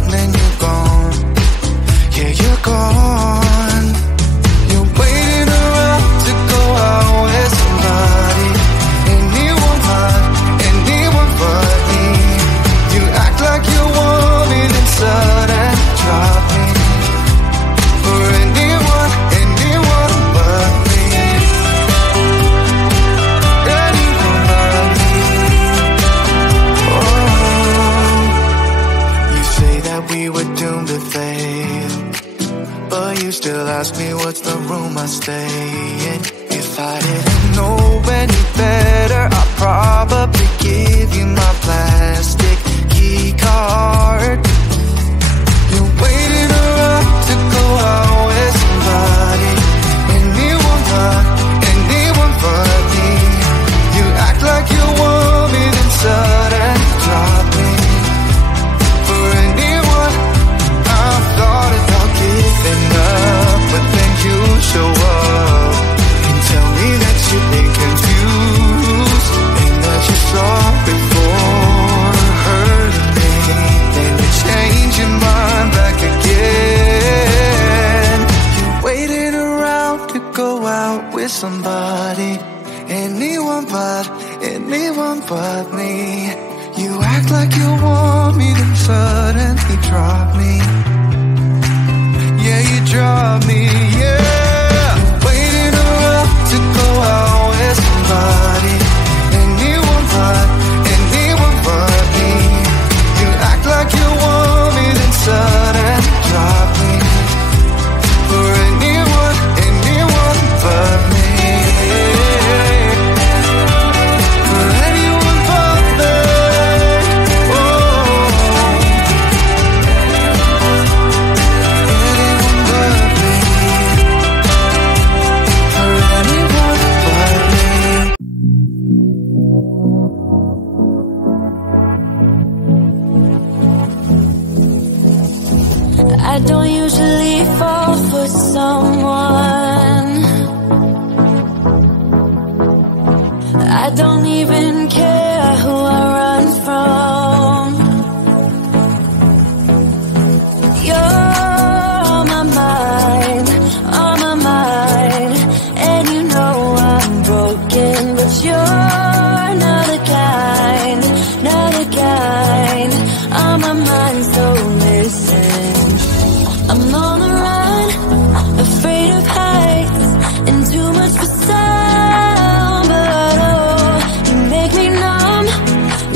and then you're gone. Yeah, you're gone. You're waiting around to go out with somebody. Anyone but me. You act like you want it and sudden drop me. For anyone but me. Anyone but me. Oh, you say that we were doomed to fail, but you still ask me what's the room I stay in. If I didn't know any better, I'd probably give you my plastic key card. You're waiting around to go out with somebody. Anyone but me. You act like you want me, then sudden drop me. For anyone, I thought about giving up, but then you show up and tell me that you've been confused and that you're sorry for hurting me. Then you change your mind back again. You're waiting around to go out with somebody. Anyone but me. You act like you want me, then suddenly drop me. Yeah, you drop me, yeah. Waiting around to go out with somebody. Anyone but me. You act like you want me, then suddenly drop me. For anyone but me. For anyone but me. Oh. Anyone but me. For anyone but me. I don't usually fall for someone. I don't even care who I run from. You're on my mind, and you know I'm broken, but you're not the kind on my mind, so listen. I'm on the run, afraid of heights, and too much for sound, but oh, you make me numb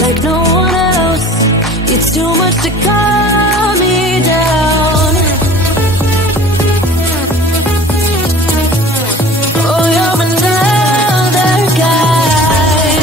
like no one else. You're too much to calm me down. Oh, you're another kind.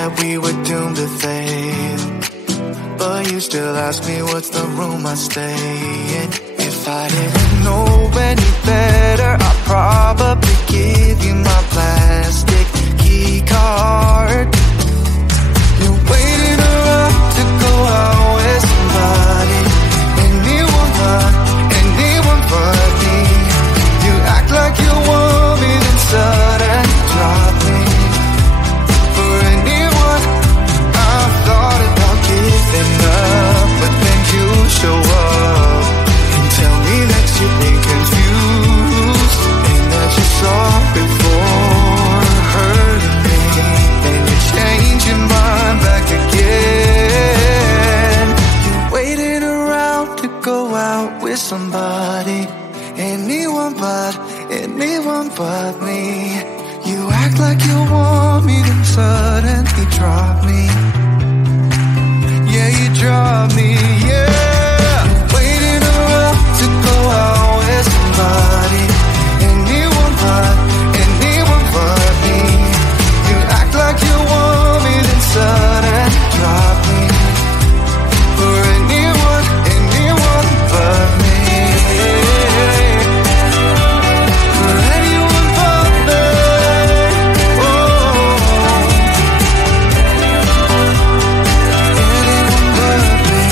that we were doomed to fail, but you still ask me what's the room I stay in. If I didn't know any better, I'd probably give you my plastic key card. You're waiting around to go out with somebody, anyone but me. You act like you want me, then suddenly drop me. For anyone, I've thought about giving up, but then you show up and tell me that you've been confused, and that you're sorry for hurting me, and you change your mind back again. You're waiting around to go out with somebody, anyone but me. You act like you want me, then suddenly drop me. Yeah, you drop me, yeah. Waiting around to go out with somebody, anyone but me. You act like you want me, then suddenly drop me. For anyone but me. For anyone but me. Oh. Anyone but me.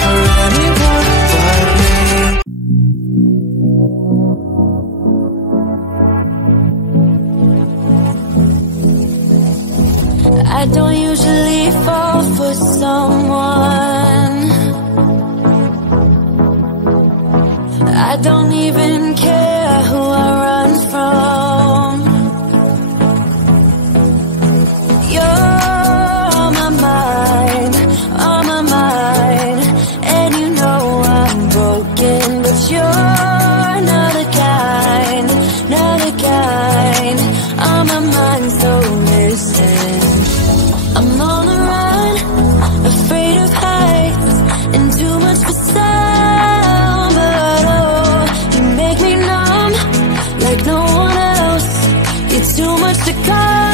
For anyone but me. I don't usually fall for someone. I don't even care who I run from. You're on my mind, and you know I'm broken, but you're not the kind. On my mind, so listen. I'm on the run, afraid of heights, and too much for sound. But oh, you make me numb like no one else. You're too much to call.